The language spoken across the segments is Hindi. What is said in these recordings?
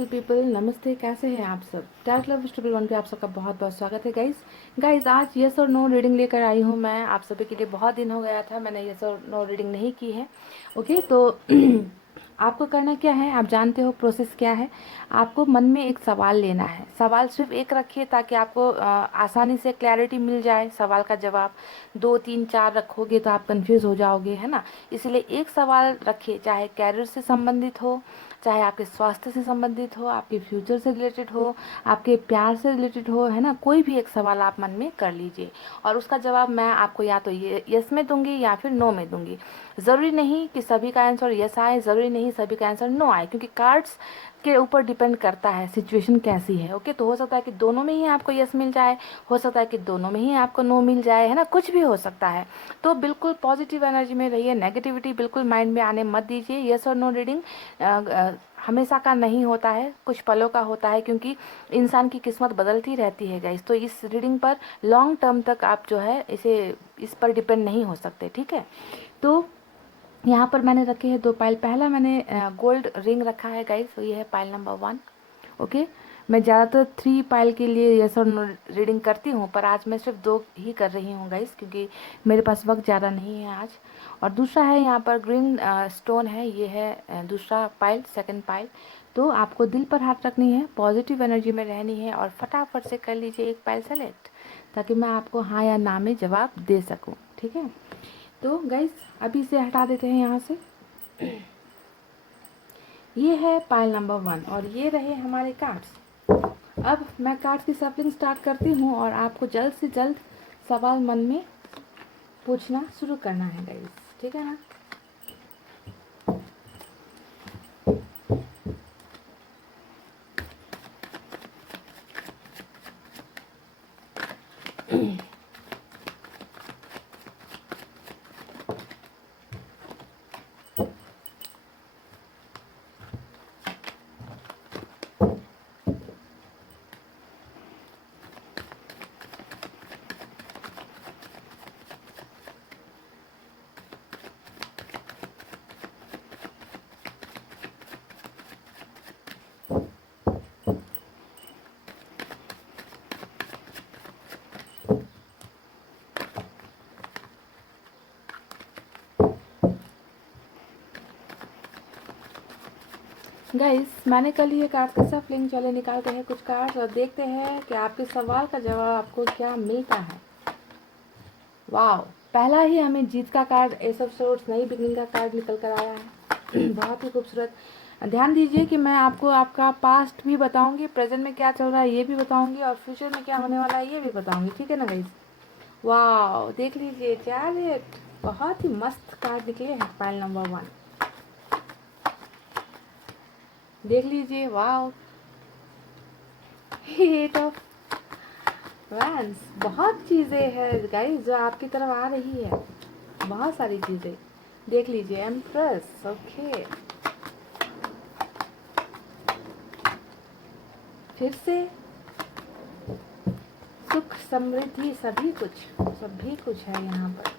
ब्यूटीफुल पीपल, नमस्ते। कैसे हैं आप सब? टैग लव ट्रिपल वन पे आप सबका बहुत बहुत स्वागत है गाइस। आज यस और नो रीडिंग लेकर आई हूँ मैं आप सभी के लिए। बहुत दिन हो गया था मैंने यस और नो रीडिंग नहीं की है। ओके, तो आपको करना क्या है, आप जानते हो प्रोसेस क्या है। आपको मन में एक सवाल लेना है। सवाल सिर्फ एक रखिए ताकि आपको आसानी से क्लैरिटी मिल जाए। सवाल का जवाब 2 3 4 रखोगे तो आप कंफ्यूज हो जाओगे, है ना। इसलिए एक सवाल रखिए, चाहे कैरियर से संबंधित हो, चाहे आपके स्वास्थ्य से संबंधित हो, आपके फ्यूचर से रिलेटेड हो, आपके प्यार से रिलेटेड हो, है ना। कोई भी एक सवाल आप मन में कर लीजिए और उसका जवाब मैं आपको या तो ये यस में दूंगी या फिर नो में दूंगी। ज़रूरी नहीं कि सभी का आंसर यस आए, ज़रूरी नहीं सभी का आंसर नो आए, क्योंकि कार्ड्स के ऊपर डिपेंड करता है सिचुएशन कैसी है। ओके, तो हो सकता है कि दोनों में ही आपको यस मिल जाए, हो सकता है कि दोनों में ही आपको नो मिल जाए, है ना। कुछ भी हो सकता है। तो बिल्कुल पॉजिटिव एनर्जी में रहिए, नेगेटिविटी बिल्कुल माइंड में आने मत दीजिए। यस और नो रीडिंग हमेशा का नहीं होता है, कुछ पलों का होता है, क्योंकि इंसान की किस्मत बदलती रहती है गाइस। तो इस रीडिंग पर लॉन्ग टर्म तक आप जो है इस पर डिपेंड नहीं हो सकते, ठीक है। तो यहाँ पर मैंने रखे हैं 2 पाइल। पहला मैंने गोल्ड रिंग रखा है गाइस, तो ये है पाइल नंबर 1। ओके, मैं ज़्यादातर 3 पाइल के लिए यस और नो रीडिंग करती हूँ, पर आज मैं सिर्फ 2 ही कर रही हूँ गाइस, क्योंकि मेरे पास वक्त ज़्यादा नहीं है आज। और दूसरा है यहाँ पर ग्रीन स्टोन है, ये है दूसरा पाइल, सेकंड पाइल। तो आपको दिल पर हाथ रखनी है, पॉजिटिव एनर्जी में रहनी है और फटाफट से कर लीजिए एक पाइल सेलेक्ट, ताकि मैं आपको हाँ या ना में जवाब दे सकूँ, ठीक है। तो गाइस अभी से हटा देते हैं यहाँ से। ये है पाइल नंबर 1 और ये रहे हमारे कार्ड्स। अब मैं कार्ड्स की सफलिंग स्टार्ट करती हूँ और आपको जल्द से जल्द सवाल मन में पूछना शुरू करना है गाइस, ठीक है ना। गाइस मैंने कल ये कार्ड का सफलिंग, चले निकालते हैं कुछ कार्ड्स और देखते हैं कि आपके सवाल का जवाब आपको क्या मिलता है। वाह, पहला ही हमें जीत का कार्ड, एस ऑफ सोर्ड्स, नई बिगनिंग का कार्ड निकल कर आया है। बहुत ही खूबसूरत। ध्यान दीजिए कि मैं आपको आपका पास्ट भी बताऊंगी, प्रेजेंट में क्या चल रहा है ये भी बताऊंगी और फ्यूचर में क्या होने वाला है ये भी बताऊंगी, ठीक है ना गाइस। वाह, देख लीजिए चैरियट, बहुत ही मस्त कार्ड निकले हैं पाइल नंबर 1। देख लीजिए, वाह, एट ऑफ वैंस। बहुत चीज़ें हैं गाइस जो आपकी तरफ आ रही है, बहुत सारी चीज़ें। देख लीजिए, एम्प्रेस। ओके, फिर से सुख समृद्धि सभी कुछ है यहाँ पर।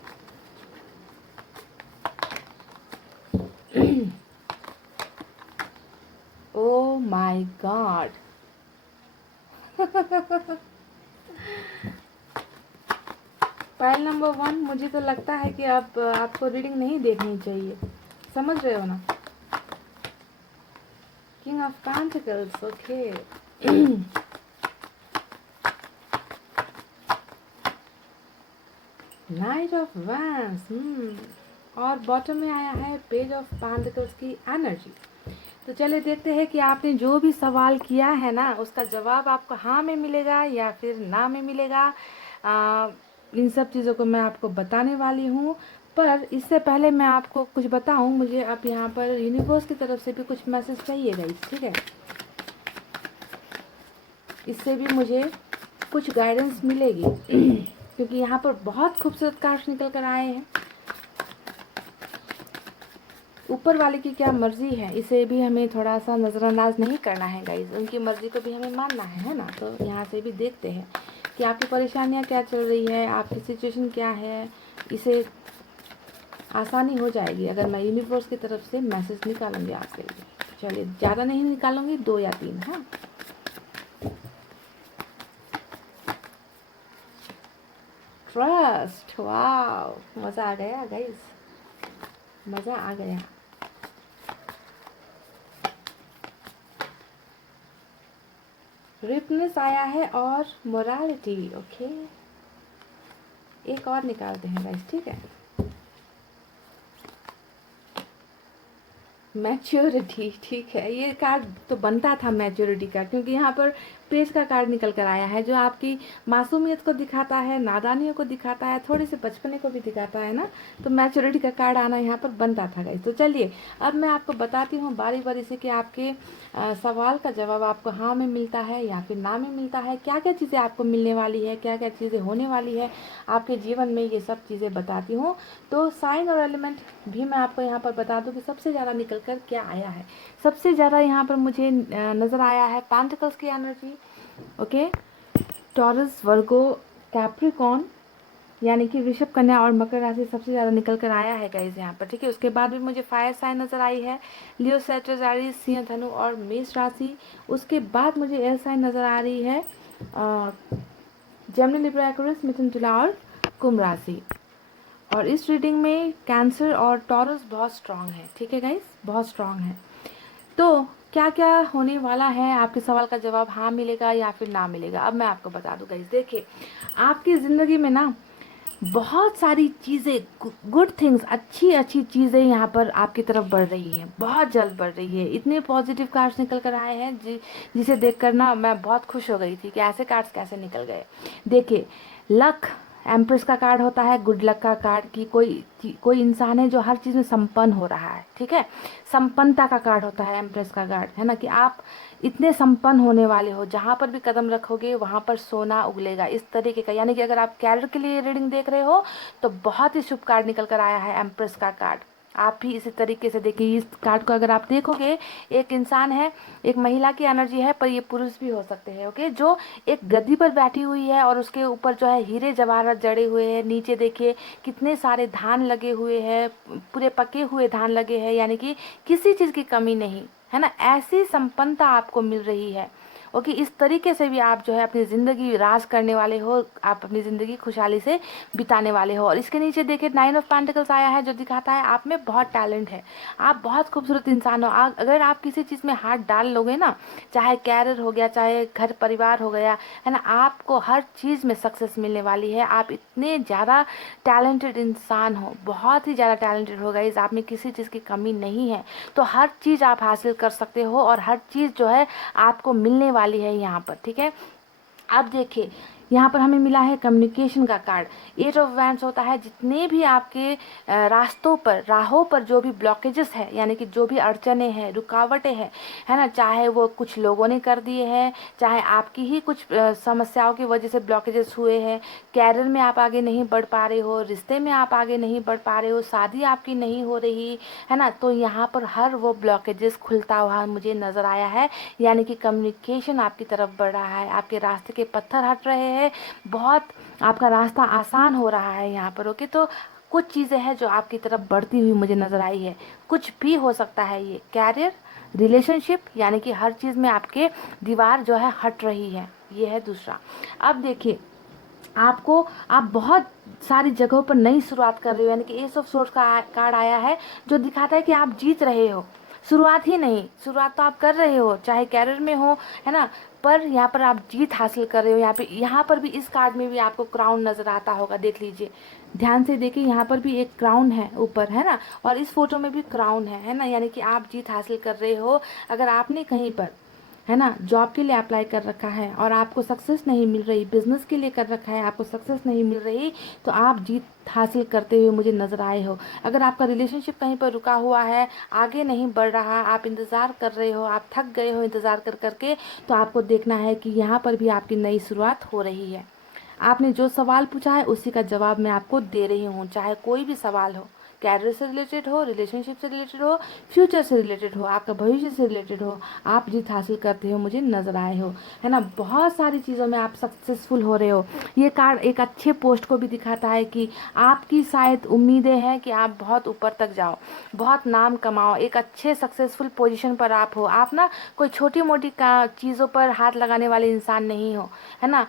Oh my God. Pile number 1, मुझे तो लगता है कि अब आपको रीडिंग नहीं देखनी चाहिए, समझ रहे हो ना। King of pentacles. Okay, night of vents. और बॉटम में आया है पेज ऑफ पेंटिकल्स की एनर्जी। तो चलिए देखते हैं कि आपने जो भी सवाल किया है ना, उसका जवाब आपको हाँ में मिलेगा या फिर ना में मिलेगा। इन सब चीज़ों को मैं आपको बताने वाली हूँ, पर इससे पहले मैं आपको कुछ बताऊँ, मुझे अब यहाँ पर यूनिवर्स की तरफ से भी कुछ मैसेज चाहिए गाइस, ठीक है। इससे भी मुझे कुछ गाइडेंस मिलेगी क्योंकि यहाँ पर बहुत खूबसूरत कार्ड्स निकल कर आए हैं। ऊपर वाले की क्या मर्जी है, इसे भी हमें थोड़ा सा नज़रअंदाज नहीं करना है गाइज, उनकी मर्जी को भी हमें मानना है ना। तो यहाँ से भी देखते हैं कि आपकी परेशानियाँ क्या चल रही है, आपकी सिचुएशन क्या है। इसे आसानी हो जाएगी अगर मैं यूनिवर्स की तरफ से मैसेज निकालूंगी आपके लिए। चलिए ज़्यादा नहीं निकालूंगी, 2 या 3। हाँ, ट्रस्ट, वाह, मज़ा आ गया गाइस, मज़ा आ गया। रिपनेस आया है और मोरालिटी। ओके, एक और निकालते हैं गाइस, ठीक है। मैच्योरिटी, ठीक है, ये कार्ड तो बनता था मैच्योरिटी का, क्योंकि यहाँ पर पेज का कार्ड निकल कर आया है जो आपकी मासूमियत को दिखाता है, नादानियों को दिखाता है, थोड़े से बचपने को भी दिखाता है ना। तो मैच्योरिटी का कार्ड आना यहाँ पर बनता था गाइस। तो चलिए अब मैं आपको बताती हूँ बारी बारी से कि आपके सवाल का जवाब आपको हाँ में मिलता है या फिर ना में मिलता है, क्या क्या चीज़ें आपको मिलने वाली है, क्या क्या चीज़ें होने वाली है आपके जीवन में, ये सब चीज़ें बताती हूँ। तो साइन और एलिमेंट भी मैं आपको यहाँ पर बता दूँ कि सबसे ज़्यादा निकल कर क्या आया है। सबसे ज़्यादा यहाँ पर मुझे नज़र आया है पेंटिकल्स की एनर्जी। ओके, टॉरस, वर्गो, कैप्रिकॉन, यानी कि वृषभ, कन्या और मकर राशि सबसे ज़्यादा निकल कर आया है गाइज यहाँ पर, ठीक है। उसके बाद भी मुझे फायर साइन नज़र आई है, लियो, सैजिटेरियस, सिंह, धनु और मेष राशि। उसके बाद मुझे एयर साइन नज़र आ रही है, जेमिनी, लिब्रा, एक्वेरियस, मिथुन, तुला और कुंभ राशि। और इस रीडिंग में कैंसर और टॉरस बहुत स्ट्रांग है, ठीक है गाइस, बहुत स्ट्रांग है। तो क्या क्या होने वाला है, आपके सवाल का जवाब हाँ मिलेगा या फिर ना मिलेगा, अब मैं आपको बता दूं गाइस। देखिए, आपकी ज़िंदगी में ना बहुत सारी चीज़ें, गुड थिंग्स, अच्छी अच्छी चीज़ें यहाँ पर आपकी तरफ बढ़ रही हैं, बहुत जल्द बढ़ रही है। इतने पॉजिटिव कार्ड्स निकल कर आए हैं जिसे देखकर ना मैं बहुत खुश हो गई थी कि ऐसे कार्ड्स कैसे निकल गए। देखिए, लक, एम्प्रेस का कार्ड होता है गुड लक का कार्ड, कि कोई इंसान है जो हर चीज़ में संपन्न हो रहा है, ठीक है। संपन्नता का कार्ड होता है एम्प्रेस का कार्ड, है ना, कि आप इतने संपन्न होने वाले हो, जहाँ पर भी कदम रखोगे वहाँ पर सोना उगलेगा, इस तरीके का। यानी कि अगर आप कैरियर के लिए रीडिंग देख रहे हो तो बहुत ही शुभ कार्ड निकल कर आया है एम्प्रेस का कार्ड। आप भी इसी तरीके से देखिए, इस कार्ड को अगर आप देखोगे, एक इंसान है, एक महिला की एनर्जी है, पर ये पुरुष भी हो सकते हैं, ओके, जो एक गद्दी पर बैठी हुई है और उसके ऊपर जो है हीरे जवाहरात जड़े हुए हैं। नीचे देखिए कितने सारे धान लगे हुए हैं, पूरे पके हुए धान लगे हैं, यानी कि किसी चीज़ की कमी नहीं है ना, ऐसी संपन्नता आपको मिल रही है। ओके, इस तरीके से भी आप जो है अपनी ज़िंदगी राज करने वाले हो, आप अपनी ज़िंदगी खुशहाली से बिताने वाले हो। और इसके नीचे देखिए 9 ऑफ पेंटिकल्स आया है, जो दिखाता है आप में बहुत टैलेंट है, आप बहुत खूबसूरत इंसान हो। अगर आप किसी चीज़ में हाथ डाल लोगे ना, चाहे कैरियर हो गया, चाहे घर परिवार हो गया, है ना, आपको हर चीज़ में सक्सेस मिलने वाली है। आप इतने ज़्यादा टैलेंटेड इंसान हो, बहुत ही ज़्यादा टैलेंटेड हो गाइस, आप में किसी चीज़ की कमी नहीं है। तो हर चीज़ आप हासिल कर सकते हो और हर चीज़ जो है आपको मिलने वाली है यहाँ पर, ठीक है। अब देखिए, यहाँ पर हमें मिला है कम्युनिकेशन का कार्ड। 8 ऑफ वैंड्स होता है, जितने भी आपके रास्तों पर, राहों पर जो भी ब्लॉकेजेस है, यानी कि जो भी अड़चने हैं, रुकावटें हैं, है ना, चाहे वो कुछ लोगों ने कर दिए हैं, चाहे आपकी ही कुछ समस्याओं की वजह से ब्लॉकेजेस हुए हैं, कैरियर में आप आगे नहीं बढ़ पा रहे हो, रिश्ते में आप आगे नहीं बढ़ पा रहे हो, शादी आपकी नहीं हो रही है ना, तो यहाँ पर हर वो ब्लॉकेजेस खुलता हुआ मुझे नज़र आया है। यानी कि कम्युनिकेशन आपकी तरफ बढ़ रहा है, आपके रास्ते के पत्थर हट रहे हैं, बहुत आपका रास्ता आसान हो रहा है यहाँ पर, ओके। तो कुछ चीज़ें हैं जो आपकी तरफ बढ़ती हुई मुझे नज़र आई है, कुछ भी हो सकता है ये, कैरियर, रिलेशनशिप, यानी कि हर चीज़ में आपके दीवार जो है हट रही है, ये है दूसरा। अब देखिए, आप बहुत सारी जगहों पर नई शुरुआत कर रहे हो, यानी कि एस ऑफ सोर्स का कार्ड आया है, जो दिखाता है कि आप जीत रहे हो। शुरुआत ही नहीं, शुरुआत तो आप कर रहे हो, चाहे कैरियर में हो, है ना, पर यहाँ पर आप जीत हासिल कर रहे हो। यहाँ पर भी इस कार्ड में भी आपको क्राउन नज़र आता होगा, देख लीजिए, ध्यान से देखिए, यहाँ पर भी एक क्राउन है ऊपर, है ना, और इस फोटो में भी क्राउन है ना, यानी कि आप जीत हासिल कर रहे हो। अगर आपने कहीं पर, है ना, जॉब के लिए अप्लाई कर रखा है और आपको सक्सेस नहीं मिल रही, बिजनेस के लिए कर रखा है, आपको सक्सेस नहीं मिल रही, तो आप जीत हासिल करते हुए मुझे नज़र आए हो। अगर आपका रिलेशनशिप कहीं पर रुका हुआ है, आगे नहीं बढ़ रहा, आप इंतज़ार कर रहे हो, आप थक गए हो इंतज़ार कर करके, तो आपको देखना है कि यहाँ पर भी आपकी नई शुरुआत हो रही है। आपने जो सवाल पूछा है उसी का जवाब मैं आपको दे रही हूँ, चाहे कोई भी सवाल हो, कैरियर से रिलेटेड हो, रिलेशनशिप से रिलेटेड हो, फ्यूचर से रिलेटेड हो, आपका भविष्य से रिलेटेड हो, आप जीत हासिल करते हो मुझे नज़र आए हो, है ना। बहुत सारी चीज़ों में आप सक्सेसफुल हो रहे हो। ये कार्ड एक अच्छे पोस्ट को भी दिखाता है कि आपकी शायद उम्मीदें हैं कि आप बहुत ऊपर तक जाओ, बहुत नाम कमाओ, एक अच्छे सक्सेसफुल पोजीशन पर आप हो। आप ना कोई छोटी मोटी का चीज़ों पर हाथ लगाने वाले इंसान नहीं हो, है ना।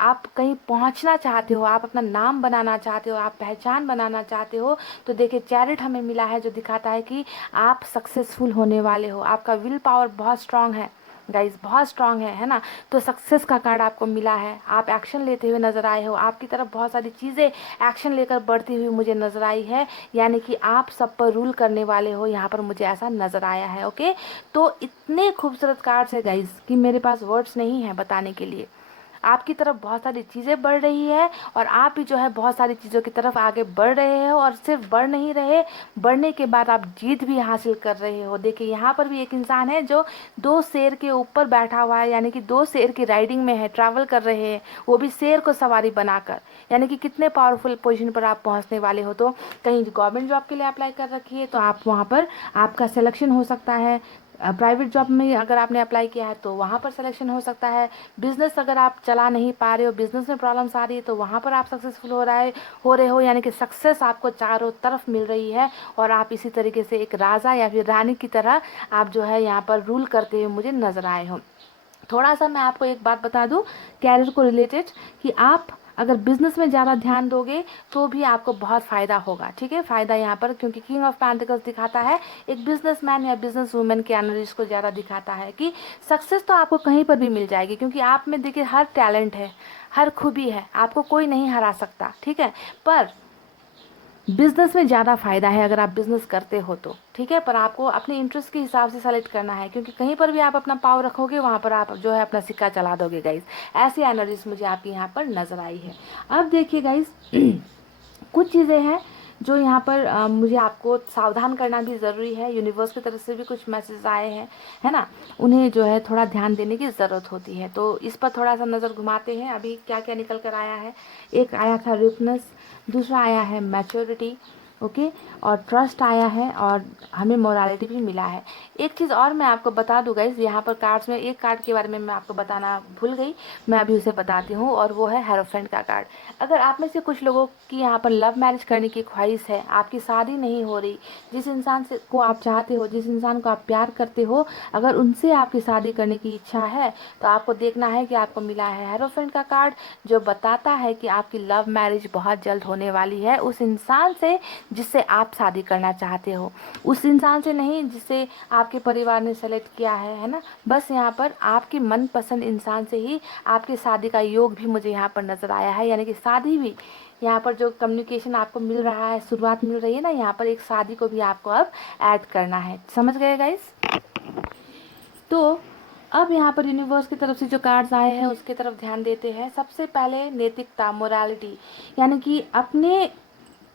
आप कहीं पहुंचना चाहते हो, आप अपना नाम बनाना चाहते हो, आप पहचान बनाना चाहते हो, तो देखिए चैरिट हमें मिला है जो दिखाता है कि आप सक्सेसफुल होने वाले हो। आपका विल पावर बहुत स्ट्रांग है गाइज, बहुत स्ट्रांग है ना। तो सक्सेस का कार्ड आपको मिला है, आप एक्शन लेते हुए नजर आए हो, आपकी तरफ बहुत सारी चीज़ें एक्शन लेकर बढ़ती हुई मुझे नजर आई है, यानी कि आप सब पर रूल करने वाले हो, यहाँ पर मुझे ऐसा नजर आया है। ओके, तो इतने खूबसूरत कार्ड्स है गाइज कि मेरे पास वर्ड्स नहीं है बताने के लिए। आपकी तरफ बहुत सारी चीज़ें बढ़ रही है और आप भी जो है बहुत सारी चीज़ों की तरफ आगे बढ़ रहे हो, और सिर्फ बढ़ नहीं रहे, बढ़ने के बाद आप जीत भी हासिल कर रहे हो। देखिए यहाँ पर भी एक इंसान है जो 2 शेर के ऊपर बैठा हुआ है, यानी कि 2 शेर की राइडिंग में है, ट्रैवल कर रहे हैं, वो भी शेर को सवारी बनाकर, यानी कि कितने पावरफुल पोजीशन पर आप पहुंचने वाले हो। तो कहीं गवर्नमेंट जॉब के लिए अप्लाई कर रखी है तो आप वहाँ पर आपका सिलेक्शन हो सकता है, प्राइवेट जॉब में अगर आपने अप्लाई किया है तो वहाँ पर सिलेक्शन हो सकता है, बिजनेस अगर आप चला नहीं पा रहे हो, बिजनेस में प्रॉब्लम्स आ रही है तो वहाँ पर आप सक्सेसफुल हो रहे हो, यानी कि सक्सेस आपको चारों तरफ मिल रही है और आप इसी तरीके से एक राजा या फिर रानी की तरह आप जो है यहाँ पर रूल करते हुए मुझे नजर आए हो। थोड़ा सा मैं आपको एक बात बता दूं कैरियर को रिलेटेड, कि आप अगर बिजनेस में ज़्यादा ध्यान दोगे तो भी आपको बहुत फ़ायदा होगा, ठीक है। फ़ायदा यहाँ पर क्योंकि किंग ऑफ पेंटिकल्स दिखाता है एक बिजनेसमैन या बिजनेस वूमेन के एनालिस्ट को ज़्यादा दिखाता है कि सक्सेस तो आपको कहीं पर भी मिल जाएगी, क्योंकि आप में देखिए हर टैलेंट है, हर खूबी है, आपको कोई नहीं हरा सकता, ठीक है। पर बिजनेस में ज़्यादा फायदा है अगर आप बिजनेस करते हो तो, ठीक है। पर आपको अपने इंटरेस्ट के हिसाब से सेलेक्ट करना है, क्योंकि कहीं पर भी आप अपना पाव रखोगे वहाँ पर आप जो है अपना सिक्का चला दोगे गाइज। ऐसी एनर्जीज मुझे आपकी यहाँ पर नजर आई है। अब देखिए गाइज कुछ चीज़ें हैं जो यहाँ पर मुझे आपको सावधान करना भी ज़रूरी है। यूनिवर्स की तरफ से भी कुछ मैसेज आए हैं, है ना, उन्हें जो है थोड़ा ध्यान देने की ज़रूरत होती है, तो इस पर थोड़ा सा नज़र घुमाते हैं। अभी क्या क्या निकल कर आया है, एक आया था रिपनेस, दूसरा आया है मैच्योरिटी, ओके, और ट्रस्ट आया है, और हमें मोरालिटी भी मिला है। एक चीज़ और मैं आपको बता दूँ गाइज, यहाँ पर कार्ड्स में एक कार्ड के बारे में मैं आपको बताना भूल गई, मैं अभी उसे बताती हूँ, और वो है हेरोफेंट का कार्ड। अगर आप में से कुछ लोगों की यहाँ पर लव मैरिज करने की ख्वाहिश है, आपकी शादी नहीं हो रही, जिस इंसान से को आप चाहते हो, जिस इंसान को आप प्यार करते हो, अगर उनसे आपकी शादी करने की इच्छा है तो आपको देखना है कि आपको मिला है हेरोफेंट का कार्ड, जो बताता है कि आपकी लव मैरिज बहुत जल्द होने वाली है उस इंसान से जिससे आप शादी करना चाहते हो, उस इंसान से नहीं जिससे आपके परिवार ने सेलेक्ट किया है ना। बस यहाँ पर आपकी मनपसंद इंसान से ही आपकी शादी का योग भी मुझे यहाँ पर नज़र आया है, यानी कि शादी भी यहाँ पर जो कम्युनिकेशन आपको मिल रहा है, शुरुआत मिल रही है ना, यहाँ पर एक शादी को भी आपको अब ऐड करना है। समझ गए गाइस? तो अब यहाँ पर यूनिवर्स की तरफ से जो कार्ड्स आए हैं उसकी तरफ ध्यान देते हैं। सबसे पहले नैतिकता, मोरालिटी, यानी कि अपने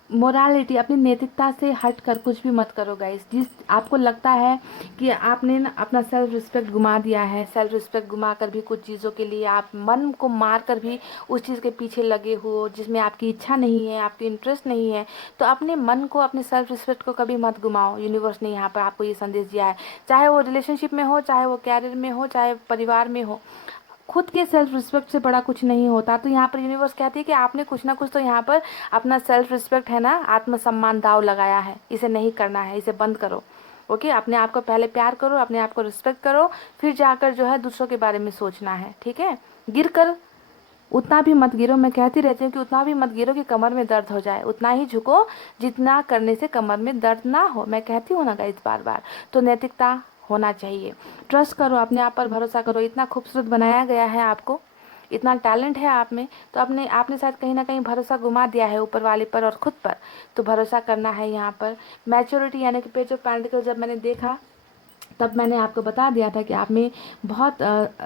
मोरालिटी, अपनी नैतिकता से हट कर कुछ भी मत करो गाइस। जिस आपको लगता है कि आपने ना अपना सेल्फ रिस्पेक्ट गुमा दिया है, सेल्फ रिस्पेक्ट गुमा कर भी कुछ चीज़ों के लिए आप मन को मार कर भी उस चीज़ के पीछे लगे हो जिसमें आपकी इच्छा नहीं है, आपकी इंटरेस्ट नहीं है, तो अपने मन को, अपने सेल्फ रिस्पेक्ट को कभी मत गुमाओ। यूनिवर्स ने यहाँ पर आपको ये संदेश दिया है, चाहे वो रिलेशनशिप में हो, चाहे वो कैरियर में हो, चाहे परिवार में हो, खुद के सेल्फ रिस्पेक्ट से बड़ा कुछ नहीं होता। तो यहाँ पर यूनिवर्स कहती है कि आपने कुछ ना कुछ तो यहाँ पर अपना सेल्फ रिस्पेक्ट है ना, आत्मसम्मान दाव लगाया है, इसे नहीं करना है, इसे बंद करो। ओके, अपने आप को पहले प्यार करो, अपने आप को रिस्पेक्ट करो, फिर जाकर जो है दूसरों के बारे में सोचना है, ठीक है। गिर कर उतना भी मत गिरो, मैं कहती रहती हूँ कि उतना भी मत गिरो कि कमर में दर्द हो जाए, उतना ही झुको जितना करने से कमर में दर्द ना हो, मैं कहती हूँ ना गाइस बार बार। तो नैतिकता होना चाहिए, ट्रस्ट करो, अपने आप पर भरोसा करो। इतना खूबसूरत बनाया गया है आपको, इतना टैलेंट है आप में, तो आपने शायद कहीं ना कहीं भरोसा घुमा दिया है ऊपर वाले पर और खुद पर, तो भरोसा करना है यहाँ पर। मैच्योरिटी यानी कि पेज ऑफ पेंटिकल जब मैंने देखा तब मैंने आपको बता दिया था कि आप में बहुत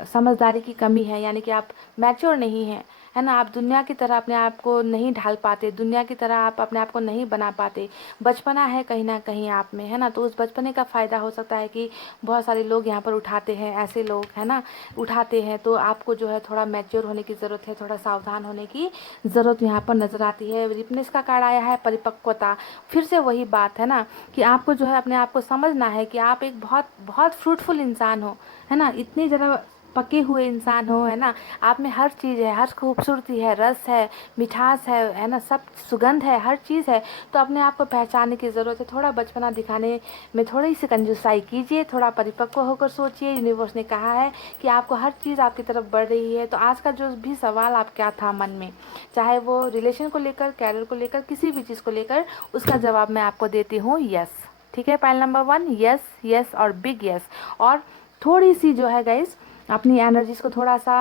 समझदारी की कमी है, यानी कि आप मैच्योर नहीं हैं, है ना। आप दुनिया की तरह अपने आप को नहीं ढाल पाते, दुनिया की तरह आप अपने आप को नहीं बना पाते। बचपना है कहीं ना कहीं आप में, है ना। तो उस बचपने का फ़ायदा हो सकता है कि बहुत सारे लोग यहाँ पर उठाते हैं, ऐसे लोग है ना उठाते हैं। तो आपको जो है थोड़ा मैच्योर होने की ज़रूरत है, थोड़ा सावधान होने की ज़रूरत यहाँ पर नज़र आती है। रिपनेस का कार्ड आया है परिपक्वता, फिर से वही बात है ना कि आपको जो है अपने आप को समझना है कि आप एक बहुत बहुत फ्रूटफुल इंसान हो, है ना। इतनी ज़्यादा पके हुए इंसान हो, है ना। आप में हर चीज़ है, हर खूबसूरती है, रस है, मिठास है ना, सब सुगंध है, हर चीज़ है। तो अपने आप को पहचानने की ज़रूरत है। थोड़ा बचपना दिखाने में थोड़ी सी कंजूसाई कीजिए, थोड़ा परिपक्व होकर सोचिए। यूनिवर्स ने कहा है कि आपको हर चीज़ आपकी तरफ बढ़ रही है। तो आज का जो भी सवाल आप क्या था मन में, चाहे वो रिलेशन को लेकर, कैरियर को लेकर, किसी भी चीज़ को लेकर, उसका जवाब मैं आपको देती हूँ यस। ठीक है, पाइल नंबर 1 यस, यस और बिग यस। और थोड़ी सी जो है गाइस अपनी एनर्जीज को थोड़ा सा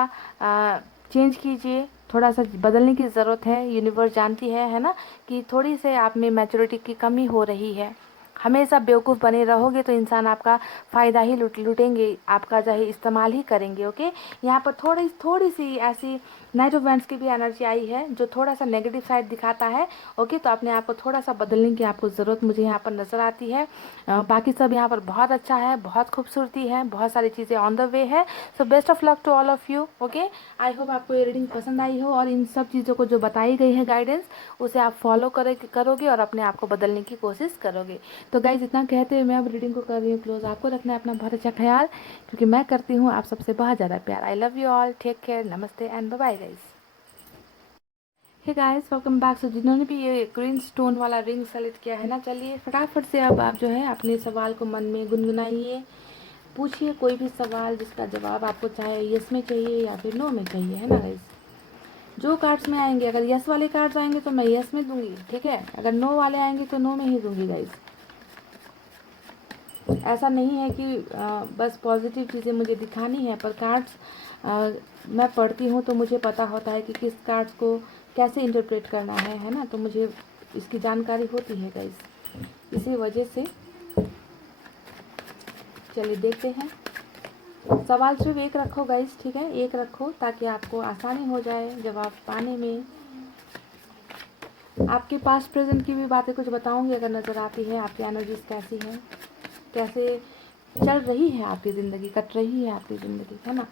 चेंज कीजिए, थोड़ा सा बदलने की ज़रूरत है। यूनिवर्स जानती है ना कि थोड़ी से आप में मैच्योरिटी की कमी हो रही है। हमेशा बेवकूफ़ बने रहोगे तो इंसान आपका फ़ायदा ही लुटेंगे, आपका जो है इस्तेमाल ही करेंगे। ओके, यहाँ पर थोड़ी सी ऐसी नाइट ऑफ वैंड्स की भी एनर्जी आई है जो थोड़ा सा नेगेटिव साइड दिखाता है। ओके, तो अपने आप को थोड़ा सा बदलने की आपको ज़रूरत मुझे यहाँ पर नज़र आती है। बाकी सब यहाँ पर बहुत अच्छा है, बहुत खूबसूरती है, बहुत सारी चीज़ें ऑन द वे है। So best of luck to all of you. Okay, I hope आपको ये रीडिंग पसंद आई हो और इन सब चीज़ों को जो बताई गई है गाइडेंस, उसे आप फॉलो करोगे और अपने आप को बदलने की कोशिश करोगे। तो गाइज इतना कहते हुए मैं अब रीडिंग को कर रही हूँ क्लोज। आपको रखना है अपना बहुत अच्छा ख्याल, क्योंकि मैं करती हूँ आप सबसे बहुत ज़्यादा प्यार। I love you all, take care, नमस्ते and bye bye guys. Hey guys, welcome back. So जिन्होंने भी ये ग्रीन स्टोन वाला रिंग सेलेक्ट किया है ना, चलिए फटाफट से अब आप जो है अपने सवाल को मन में गुनगुनाइए, पूछिए कोई भी सवाल जिसका जवाब आपको चाहे यस में चाहिए या फिर नो में चाहिए, है ना गाइस। जो कार्ड्स में आएंगे, अगर यस वाले कार्ड्स आएंगे तो मैं यस में दूंगी, ठीक है। अगर नो वाले आएंगे तो नो में ही दूंगी गाइस। ऐसा नहीं है कि बस पॉजिटिव चीज़ें मुझे दिखानी है, पर कार्ड्स मैं पढ़ती हूँ तो मुझे पता होता है कि किस कार्ड्स को कैसे इंटरप्रेट करना है ना। तो मुझे इसकी जानकारी होती है गाइस, इसी वजह से। चलिए देखते हैं। सवाल सिर्फ एक रखो गाइस, ठीक है, एक रखो ताकि आपको आसानी हो जाए जवाब पाने में। आपके पास प्रेजेंट की भी बातें कुछ बताऊंगी अगर नज़र आती है। आपकी एनर्जीज कैसी है, कैसे चल रही है आपकी ज़िंदगी, कट रही है आपकी ज़िंदगी, है ना।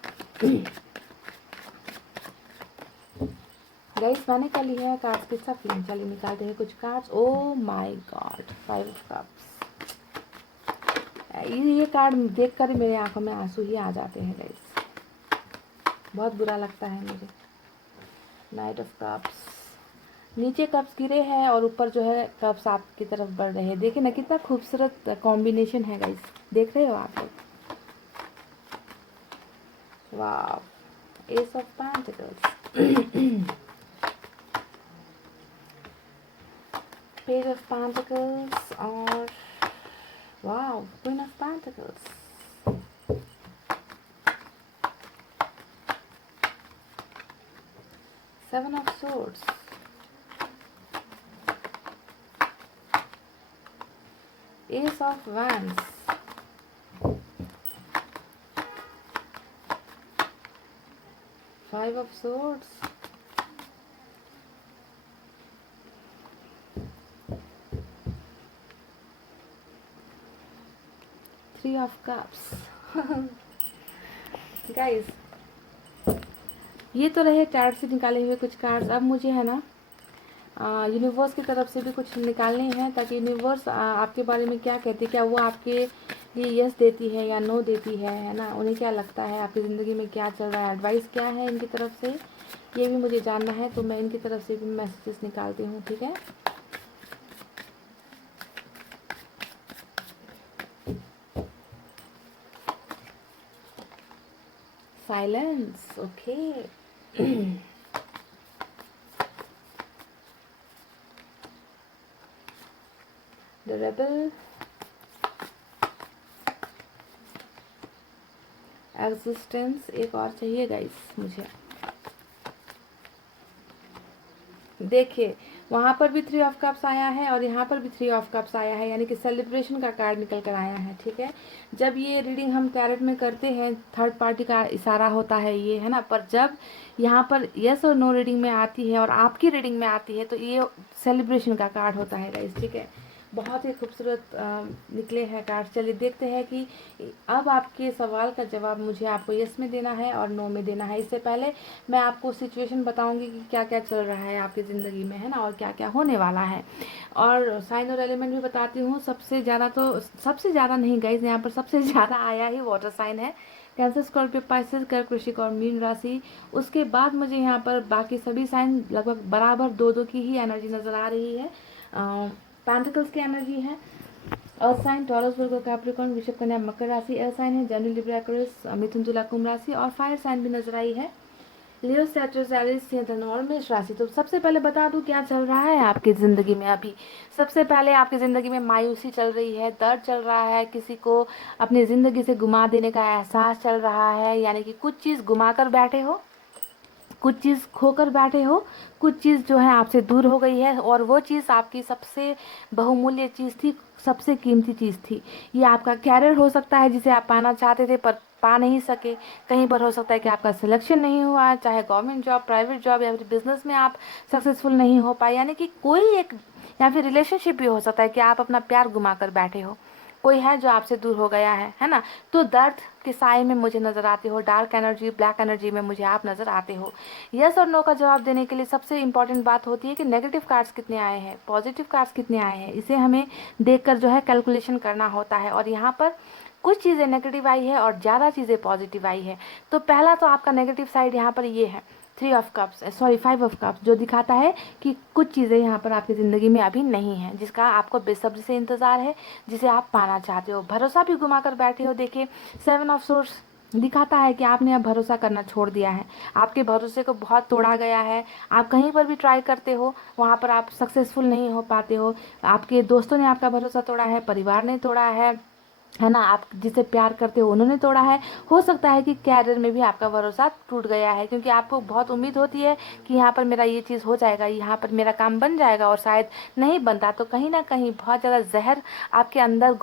गाइस मैंने कर लिया है कार्ड्स की सफलिंग। चलिए निकालते हैं कुछ cards. Oh my God, 5 of cups. ये कार्ड देखकर मेरे आंखों में आंसू ही आ जाते हैं गाइस, बहुत बुरा लगता है मुझे। नाइट ऑफ कप्स, नीचे कप्स गिरे हैं और ऊपर जो है कप्स आपकी तरफ बढ़ रहे हैं। देखिए ना कितना खूबसूरत कॉम्बिनेशन है गाइस, देख रहे हो आप लोग। वाह, S of pentacles, page of pentacles और वाह, queen of pentacles, seven of swords, ace of wands, 5 of swords, three of cups. Guys ये तो रहे चार्ट से निकाले हुए कुछ कार्ड्स। अब मुझे है ना यूनिवर्स की तरफ से भी कुछ निकालने हैं, ताकि यूनिवर्स आपके बारे में क्या कहती है, क्या वो आपके लिए यस देती है या नो देती है ना। उन्हें क्या लगता है आपकी ज़िंदगी में क्या चल रहा है, एडवाइस क्या है इनकी तरफ से, ये भी मुझे जानना है। तो मैं इनकी तरफ से भी मैसेजेस निकालती हूँ, ठीक है। Silence, okay. The rebel, existence, एक और चाहिए गाइस मुझे। देखिए वहाँ पर भी 3 ऑफ कप्स आया है और यहाँ पर भी 3 ऑफ कप्स आया है, यानी कि सेलिब्रेशन का कार्ड निकल कर आया है। ठीक है, जब ये रीडिंग हम टैरोट में करते हैं थर्ड पार्टी का इशारा होता है ये, है ना, पर जब यहाँ पर यस और नो रीडिंग में आती है और आपकी रीडिंग में आती है तो ये सेलिब्रेशन का कार्ड होता है गाइस। ठीक है, बहुत ही खूबसूरत निकले हैं कार्ड। चलिए देखते हैं कि अब आपके सवाल का जवाब मुझे आपको यस में देना है और नो में देना है। इससे पहले मैं आपको सिचुएशन बताऊंगी कि क्या क्या चल रहा है आपकी ज़िंदगी में, है ना, और क्या क्या होने वाला है, और साइन और एलिमेंट भी बताती हूँ। सबसे ज़्यादा नहीं गाइज, यहाँ पर सबसे ज़्यादा आया ही वाटर साइन है, कैंसर, स्कॉर्पियो, पाइसेस, कर्क, वृश्चिक और मीन राशि। उसके बाद मुझे यहाँ पर बाकी सभी साइन लगभग बराबर दो दो की ही एनर्जी नज़र आ रही है। पेंटिकल्स की एनर्जी है। अर्थ साइन टॉरस, वर्गो, कैप्रिकॉर्न, वृषभ, कन्या, मकर राशि एयर साइन है। जनवरी, लिब्रा, एक्वेरियस, मिथुन, तुला, कुंभ राशि और फायर साइन भी नजर आई है, लियो, सैजिटेरियस, एरीज, धनु और मेष राशि। तो सबसे पहले बता दूं क्या चल रहा है आपकी ज़िंदगी में अभी। सबसे पहले आपकी ज़िंदगी में मायूसी चल रही है, दर्द चल रहा है, किसी को अपनी ज़िंदगी से गुमा देने का एहसास चल रहा है, यानी कि कुछ चीज़ गुमा कर बैठे हो, कुछ चीज़ खोकर बैठे हो, कुछ चीज़ जो है आपसे दूर हो गई है और वो चीज़ आपकी सबसे बहुमूल्य चीज़ थी, सबसे कीमती चीज़ थी। ये आपका कैरियर हो सकता है जिसे आप पाना चाहते थे पर पा नहीं सके। कहीं पर हो सकता है कि आपका सिलेक्शन नहीं हुआ, चाहे गवर्नमेंट जॉब, प्राइवेट जॉब या फिर बिजनेस में आप सक्सेसफुल नहीं हो पाए, यानी कि कोई एक, या फिर रिलेशनशिप भी हो सकता है कि आप अपना प्यार गुमा कर बैठे हो, कोई है जो आपसे दूर हो गया है ना। तो दर्द के साए में मुझे नज़र आते हो, डार्क एनर्जी, ब्लैक एनर्जी में मुझे आप नज़र आते हो। यस और नो का जवाब देने के लिए सबसे इंपॉर्टेंट बात होती है कि नेगेटिव कार्ड्स कितने आए हैं, पॉजिटिव कार्ड्स कितने आए हैं, इसे हमें देखकर जो है कैलकुलेशन करना होता है। और यहाँ पर कुछ चीज़ें नेगेटिव आई है और ज़्यादा चीज़ें पॉजिटिव आई है। तो पहला तो आपका नेगेटिव साइड यहाँ पर ये है 5 ऑफ कप्स, जो दिखाता है कि कुछ चीज़ें यहाँ पर आपकी ज़िंदगी में अभी नहीं है जिसका आपको बेसब्री से इंतज़ार है, जिसे आप पाना चाहते हो। भरोसा भी घुमा कर बैठे हो। देखिए 7 ऑफ सोर्स दिखाता है कि आपने अब भरोसा करना छोड़ दिया है, आपके भरोसे को बहुत तोड़ा गया है। आप कहीं पर भी ट्राई करते हो वहाँ पर आप सक्सेसफुल नहीं हो पाते हो। आपके दोस्तों ने आपका भरोसा तोड़ा है, परिवार ने तोड़ा है ना, आप जिसे प्यार करते हो उन्होंने तोड़ा है। हो सकता है कि कैरियर में भी आपका भरोसा टूट गया है, क्योंकि आपको बहुत उम्मीद होती है कि यहाँ पर मेरा ये चीज़ हो जाएगा, यहाँ पर मेरा काम बन जाएगा, और शायद नहीं बनता। तो कहीं ना कहीं बहुत ज़्यादा जहर आपके अंदर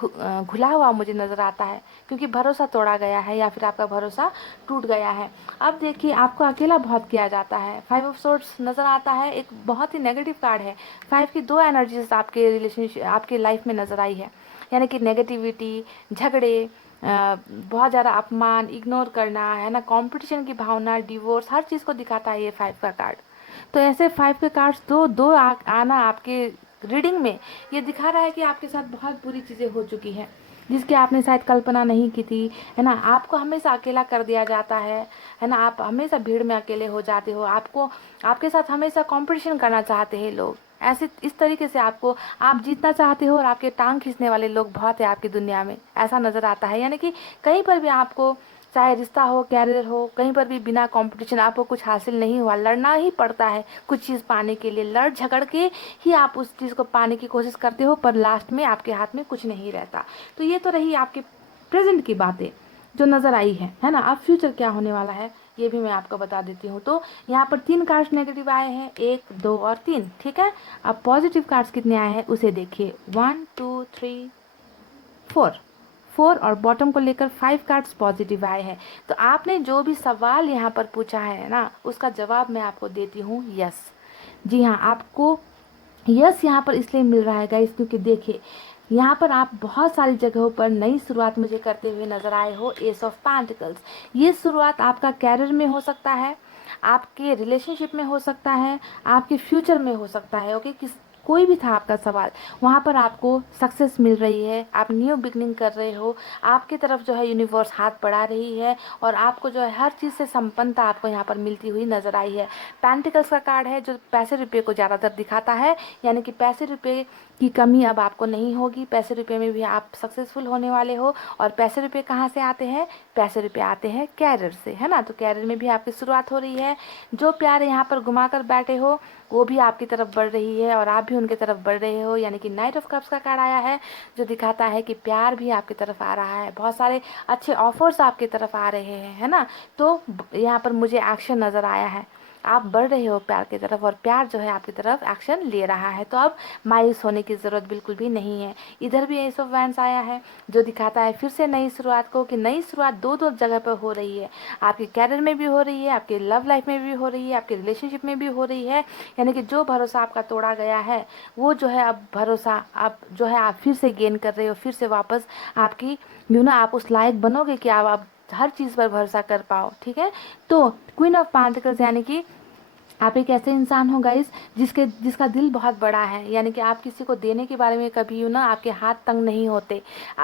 घुला हुआ मुझे नज़र आता है, क्योंकि भरोसा तोड़ा गया है या फिर आपका भरोसा टूट गया है। अब देखिए आपको अकेला बहुत किया जाता है। 5 ऑफ सोर्ड्स नज़र आता है, एक बहुत ही नेगेटिव कार्ड है। 5 की दो एनर्जीज आपके रिलेशनशिप, आपके लाइफ में नज़र आई है, यानी कि नेगेटिविटी, झगड़े, बहुत ज़्यादा अपमान, इग्नोर करना, है ना, कंपटीशन की भावना, डिवोर्स, हर चीज़ को दिखाता है ये 5 का कार्ड। तो ऐसे 5 के कार्ड्स दो आना आपके रीडिंग में ये दिखा रहा है कि आपके साथ बहुत बुरी चीज़ें हो चुकी हैं जिसकी आपने शायद कल्पना नहीं की थी, है ना। आपको हमेशा अकेला कर दिया जाता है ना, आप हमेशा भीड़ में अकेले हो जाते हो, आपको आपके साथ हमेशा कंपटीशन करना चाहते हैं लोग, ऐसे इस तरीके से आपको, आप जीतना चाहते हो और आपके टांग खींचने वाले लोग बहुत है आपकी दुनिया में, ऐसा नज़र आता है। यानी कि कहीं पर भी आपको, चाहे रिश्ता हो, कैरियर हो, कहीं पर भी बिना कंपटीशन आपको कुछ हासिल नहीं हुआ, लड़ना ही पड़ता है कुछ चीज़ पाने के लिए, लड़ झगड़ के ही आप उस चीज़ को पाने की कोशिश करते हो, पर लास्ट में आपके हाथ में कुछ नहीं रहता। तो ये तो रही आपके प्रेजेंट की बातें जो नज़र आई है ना। अब फ्यूचर क्या होने वाला है ये भी मैं आपको बता देती हूँ। तो यहाँ पर 3 कार्ड्स नेगेटिव आए हैं, 1, 2 और 3, ठीक है। अब पॉजिटिव कार्ड्स कितने आए हैं उसे देखिए, 1, 2, 3, 4 और बॉटम को लेकर 5 कार्ड्स पॉजिटिव आए हैं। तो आपने जो भी सवाल यहाँ पर पूछा है ना, उसका जवाब मैं आपको देती हूँ यस। जी हाँ, आपको यस यहाँ पर इसलिए मिल रहा है गाइस, क्योंकि देखिए यहाँ पर आप बहुत सारी जगहों पर नई शुरुआत मुझे करते हुए नजर आए हो। एस ऑफ पेंटिकल्स, ये शुरुआत आपका कैरियर में हो सकता है, आपके रिलेशनशिप में हो सकता है, आपके फ्यूचर में हो सकता है। ओके, कोई भी था आपका सवाल, वहाँ पर आपको सक्सेस मिल रही है, आप न्यू बिगनिंग कर रहे हो, आपकी तरफ जो है यूनिवर्स हाथ बढ़ा रही है और आपको जो है हर चीज़ से संपन्नता आपको यहाँ पर मिलती हुई नजर आई है। पेंटिकल्स का कार्ड है जो पैसे रुपये को ज़्यादातर दिखाता है, यानी कि पैसे रुपये की कमी अब आपको नहीं होगी, पैसे रुपये में भी आप सक्सेसफुल होने वाले हो। और पैसे रुपये कहाँ से आते हैं, पैसे रुपये आते हैं कैरियर से, है ना। तो कैरियर में भी आपकी शुरुआत हो रही है। जो प्यार यहाँ पर घुमा कर बैठे हो वो भी आपकी तरफ बढ़ रही है और आप भी उनकी तरफ बढ़ रहे हो, यानी कि नाइट ऑफ कप्स का कार्ड आया है जो दिखाता है कि प्यार भी आपकी तरफ आ रहा है, बहुत सारे अच्छे ऑफर्स आपकी तरफ आ रहे हैं, है ना। तो यहाँ पर मुझे एक्शन नज़र आया है, आप बढ़ रहे हो प्यार की तरफ, और प्यार जो है आपकी तरफ एक्शन ले रहा है। तो अब मायूस होने की ज़रूरत बिल्कुल भी नहीं है। इधर भी एस ऑफ वैंड्स आया है जो दिखाता है फिर से नई शुरुआत को, कि नई शुरुआत दो दो जगह पर हो रही है। आपके कैरियर में भी हो रही है, आपके लव लाइफ में भी हो रही है, आपके रिलेशनशिप में भी हो रही है। यानी कि जो भरोसा आपका तोड़ा गया है वो जो है अब भरोसा आप जो है आप फिर से गेन कर रहे हो, फिर से वापस आपकी आप उस लायक बनोगे कि आप हर चीज़ पर भरोसा कर पाओ। ठीक है, तो क्वीन ऑफ पेंटिकल्स यानी कि आप एक ऐसे इंसान हो गाइस जिसका दिल बहुत बड़ा है। यानी कि आप किसी को देने के बारे में कभी आपके हाथ तंग नहीं होते।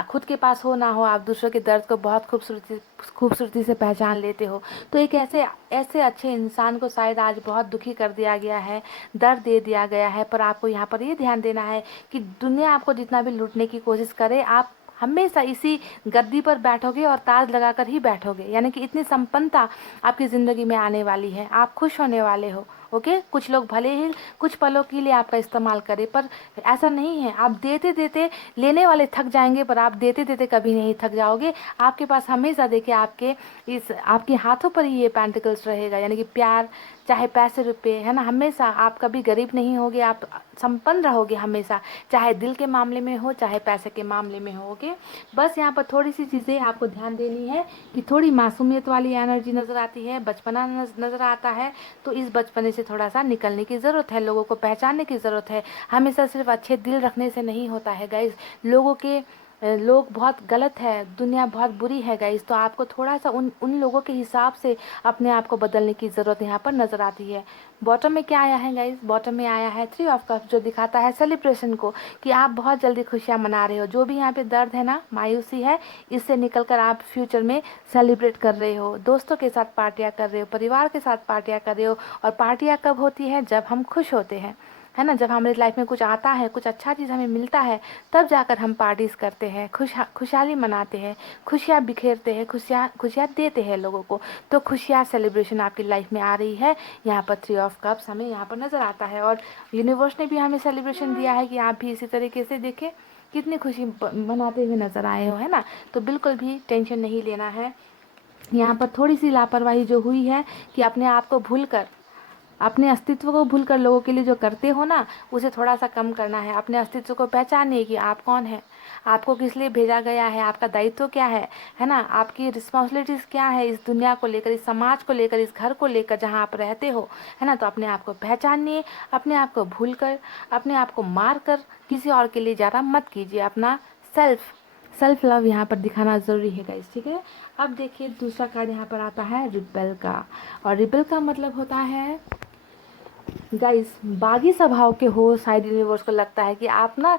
खुद के पास हो ना हो, आप दूसरों के दर्द को बहुत खूबसूरती से पहचान लेते हो। तो एक ऐसे ऐसे अच्छे इंसान को शायद आज बहुत दुखी कर दिया गया है, दर्द दे दिया गया है। पर आपको यहाँ पर ये ध्यान देना है कि दुनिया आपको जितना भी लूटने की कोशिश करे, आप हमेशा इसी गद्दी पर बैठोगे और ताज लगाकर ही बैठोगे। यानी कि इतनी संपन्नता आपकी ज़िंदगी में आने वाली है, आप खुश होने वाले हो। ओके, कुछ लोग भले ही कुछ पलों के लिए आपका इस्तेमाल करें, पर ऐसा नहीं है। आप देते देते लेने वाले थक जाएंगे, पर आप देते देते कभी नहीं थक जाओगे। आपके पास हमेशा देखिए आपके हाथों पर ही ये पेंटिकल्स रहेगा। यानी कि प्यार, चाहे पैसे रुपए, है ना, हमेशा आप कभी गरीब नहीं होगे, आप संपन्न रहोगे हमेशा, चाहे दिल के मामले में हो चाहे पैसे के मामले में हो। ओके, बस यहाँ पर थोड़ी सी चीज़ें आपको ध्यान देनी है कि थोड़ी मासूमियत वाली एनर्जी नज़र आती है, बचपना नज़र आता है। तो इस बचपने से थोड़ा सा निकलने की ज़रूरत है, लोगों को पहचानने की ज़रूरत है। हमेशा सिर्फ अच्छे दिल रखने से नहीं होता है गाइज। लोग बहुत गलत है, दुनिया बहुत बुरी है गाइज। तो आपको थोड़ा सा उन लोगों के हिसाब से अपने आप को बदलने की ज़रूरत यहाँ पर नज़र आती है। बॉटम में क्या आया है गाइज? बॉटम में आया है 3 ऑफ कप्स, जो दिखाता है सेलिब्रेशन को, कि आप बहुत जल्दी खुशियाँ मना रहे हो। जो भी यहाँ पे दर्द है ना, मायूसी है, इससे निकलकर आप फ्यूचर में सेलिब्रेट कर रहे हो, दोस्तों के साथ पार्टियाँ कर रहे हो, परिवार के साथ पार्टियाँ कर रहे हो। और पार्टियाँ कब होती है? जब हम खुश होते हैं, है ना, जब हमारी लाइफ में कुछ आता है, कुछ अच्छा चीज़ हमें मिलता है, तब जाकर हम पार्टीज करते हैं, खुशहाली मनाते हैं, खुशियाँ बिखेरते हैं, खुशियाँ देते हैं लोगों को। तो खुशियाँ सेलिब्रेशन आपकी लाइफ में आ रही है। यहाँ पर 3 ऑफ कप्स हमें यहाँ पर नज़र आता है, और यूनिवर्स ने भी हमें सेलिब्रेशन दिया है कि आप भी इसी तरीके से देखें, कितनी खुशी मनाते हुए नज़र आए हो, है ना। तो बिल्कुल भी टेंशन नहीं लेना है। यहाँ पर थोड़ी सी लापरवाही जो हुई है कि अपने आप को भूलकर, अपने अस्तित्व को भूलकर लोगों के लिए जो करते हो ना, उसे थोड़ा सा कम करना है। अपने अस्तित्व को पहचानिए कि आप कौन है, आपको किस लिए भेजा गया है, आपका दायित्व क्या है ना, आपकी रिस्पॉन्सिबिलिटीज़ क्या है इस दुनिया को लेकर, इस समाज को लेकर, इस घर को लेकर जहाँ आप रहते हो, है ना। तो अपने आप को पहचानिए, अपने आप को भूल कर, अपने आप को मार कर किसी और के लिए ज़्यादा मत कीजिए। अपना सेल्फ लव यहाँ पर दिखाना ज़रूरी है गाइस। ठीक है, अब देखिए दूसरा कार्ड यहाँ पर आता है रिबेल का, और रिबेल का मतलब होता है गाइस बागी स्वभाव के हो। शायद यूनिवर्स को लगता है कि आप ना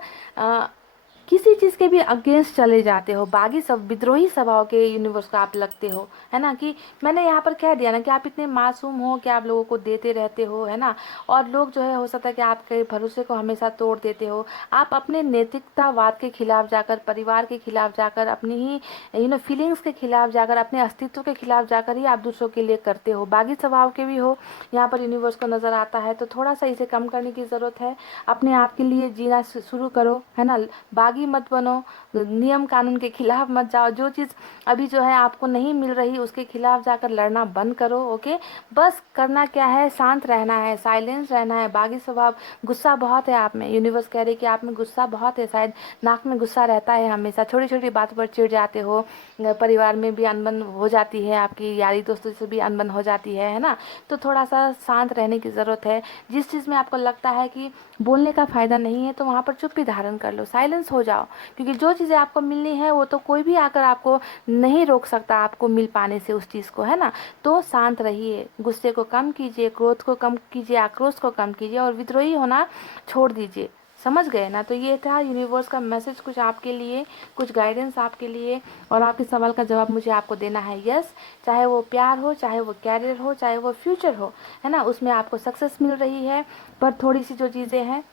किसी चीज़ के भी अगेंस्ट चले जाते हो, विद्रोही स्वभाव के यूनिवर्स को आप लगते हो, है ना। कि मैंने यहाँ पर कह दिया ना कि आप इतने मासूम हो कि आप लोगों को देते रहते हो, है ना। और लोग जो है हो सकता है कि आपके भरोसे को हमेशा तोड़ देते हो। आप अपने नैतिकतावाद के खिलाफ जाकर, परिवार के खिलाफ जाकर, अपनी ही फीलिंग्स के खिलाफ जाकर, अपने अस्तित्व के खिलाफ जाकर ही आप दूसरों के लिए करते हो। बागी स्वभाव के भी हो यहाँ पर यूनिवर्स को नज़र आता है। तो थोड़ा सा इसे कम करने की ज़रूरत है। अपने आप के लिए जीना शुरू करो, है ना। बागी मत बनो, नियम कानून के खिलाफ मत जाओ। जो चीज़ अभी जो है आपको नहीं मिल रही, उसके खिलाफ जाकर लड़ना बंद करो। ओके, बस करना क्या है, शांत रहना है, साइलेंस रहना है। बागी स्वभाव, गुस्सा बहुत है आप में, यूनिवर्स कह रही कि आप में गुस्सा बहुत है, शायद नाक में गुस्सा रहता है हमेशा, छोटी छोटी बात पर चिढ़ जाते हो, परिवार में भी अनबन हो जाती है, आपकी यारी दोस्तों से भी अनबन हो जाती है ना। तो थोड़ा सा शांत रहने की ज़रूरत है। जिस चीज़ में आपको लगता है कि बोलने का फ़ायदा नहीं है, तो वहाँ पर चुप्पी धारण कर लो, साइलेंस हो जाओ। क्योंकि जो चीज़ें आपको मिलनी है वो तो कोई भी आकर आपको नहीं रोक सकता, आपको मिल पाने से उस चीज़ को, है ना। तो शांत रहिए, गुस्से को कम कीजिए, क्रोध को कम कीजिए, आक्रोश को कम कीजिए, और विद्रोही होना छोड़ दीजिए। समझ गए ना। तो ये था यूनिवर्स का मैसेज, कुछ आपके लिए, कुछ गाइडेंस आपके लिए। और आपके सवाल का जवाब मुझे आपको देना है यस। चाहे वो प्यार हो, चाहे वो कैरियर हो, चाहे वो फ्यूचर हो, है ना, उसमें आपको सक्सेस मिल रही है। पर थोड़ी सी जो चीज़ें हैं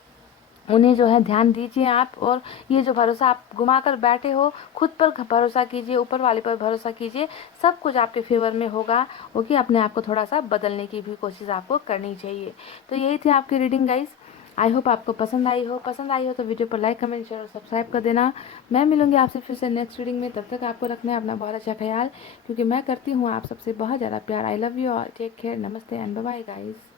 उन्हें जो है ध्यान दीजिए आप। और ये जो भरोसा आप घुमा कर बैठे हो, खुद पर भरोसा कीजिए, ऊपर वाले पर भरोसा कीजिए, सब कुछ आपके फेवर में होगा। ओके, अपने आप को थोड़ा सा बदलने की भी कोशिश आपको करनी चाहिए। तो यही थी आपकी रीडिंग गाइस। आई होप आपको पसंद आई हो तो वीडियो पर लाइक कमेंट शेयर और सब्सक्राइब कर देना। मैं मिलूंगी आपसे फिर से नेक्स्ट रीडिंग में, तब तक आपको रखना है अपना बहुत अच्छा ख्याल, क्योंकि मैं करती हूँ आप सबसे बहुत ज़्यादा प्यार। I love you all, take care, नमस्ते एंड बाय बाय गाइस।